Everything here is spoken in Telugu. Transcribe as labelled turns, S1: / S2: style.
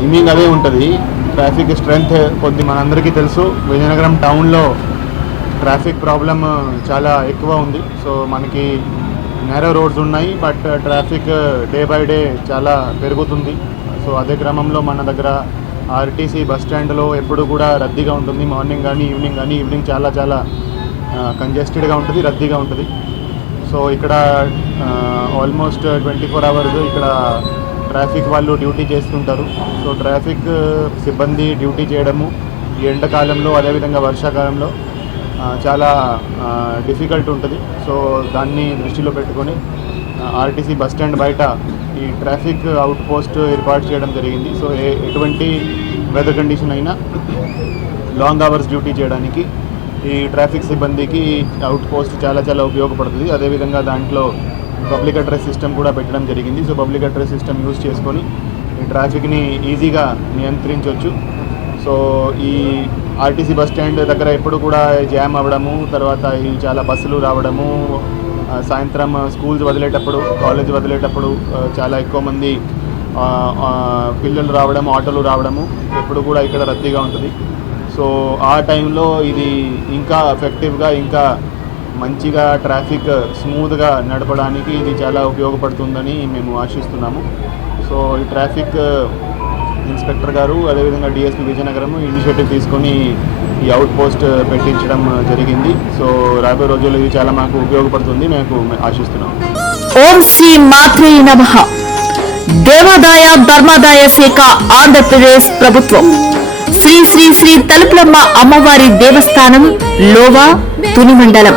S1: టైమింగ్ అదే ఉంటుంది. ట్రాఫిక్ స్ట్రెంగ్త్ కొద్ది మనందరికీ తెలుసు. విజయనగరం టౌన్లో ట్రాఫిక్ ప్రాబ్లం చాలా ఎక్కువ ఉంది. సో మనకి నేరో రోడ్స్ ఉన్నాయి but traffic day by day చాలా పెరుగుతుంది. సో అదే క్రమంలో మన దగ్గర ఆర్టీసీ బస్ స్టాండ్లో ఎప్పుడు కూడా రద్దీగా ఉంటుంది. మార్నింగ్ కానీ ఈవినింగ్ కానీ ఈవినింగ్ చాలా చాలా కంజెస్టెడ్గా ఉంటుంది రద్దీగా ఉంటుంది. సో ఇక్కడ ఆల్మోస్ట్ ట్వంటీ ఫోర్ అవర్స్ ఇక్కడ ట్రాఫిక్ వాళ్ళు డ్యూటీ చేస్తుంటారు. సో ట్రాఫిక్ సిబ్బంది డ్యూటీ చేయడము ఈ ఎండాకాలంలో అదేవిధంగా వర్షాకాలంలో చాలా డిఫికల్ట్ ఉంటుంది. సో దాన్ని దృష్టిలో పెట్టుకొని ఆర్టీసీ బస్ స్టాండ్ బయట ఈ ట్రాఫిక్ అవుట్ పోస్ట్ ఏర్పాటు చేయడం జరిగింది. సో ఏ ఎటువంటి వెదర్ కండిషన్ అయినా లాంగ్ అవర్స్ డ్యూటీ చేయడానికి ఈ ట్రాఫిక్ సిబ్బందికి అవుట్ పోస్ట్ చాలా చాలా ఉపయోగపడుతుంది. అదేవిధంగా దాంట్లో పబ్లిక్ అడ్రస్ సిస్టమ్ కూడా పెట్టడం జరిగింది. So public address system use చేసుకొని ఈ ట్రాఫిక్ని ఈజీగా నియంత్రించవచ్చు సో ఈ ఆర్టీసీ బస్ స్టాండ్ దగ్గర ఎప్పుడు కూడా జామ్ అవ్వడము తర్వాత ఈ చాలా బస్సులు రావడము సాయంత్రం స్కూల్స్ వదిలేటప్పుడు కాలేజ్ వదిలేటప్పుడు చాలా ఎక్కువ మంది పిల్లలు రావడం ఆటోలు రావడము ఎప్పుడు కూడా ఇక్కడ రద్దీగా ఉంటుంది. సో ఆ టైంలో ఇది ఇంకా ఎఫెక్టివ్గా ఇంకా మంచిగా ట్రాఫిక్ స్మూత్గా నడపడానికి ఇది చాలా ఉపయోగపడుతుందని మేము ఆశిస్తున్నాము. సో ఈ ట్రాఫిక్ ఇన్స్పెక్టర్ గారు అదేవిధంగా డిఎస్పీ విజయనగరం ఇనిషియేటివ్ తీసుకొని ఈ అవుట్ పోస్ట్ పెట్టించడం జరిగింది. సో రాబోయే రోజుల్లో ఇది చాలా మాకు ఉపయోగపడుతుంది మేము ఆశిస్తున్నాము.
S2: ఓం శ్రీ మాత్రే నమ. దేవాదాయ ధర్మాదాయ శాఖ ఆంధ్రప్రదేశ్ ప్రభుత్వం. శ్రీ శ్రీ శ్రీ తలుపులమ్మ అమ్మవారి దేవస్థానం లోవా తుని మండలం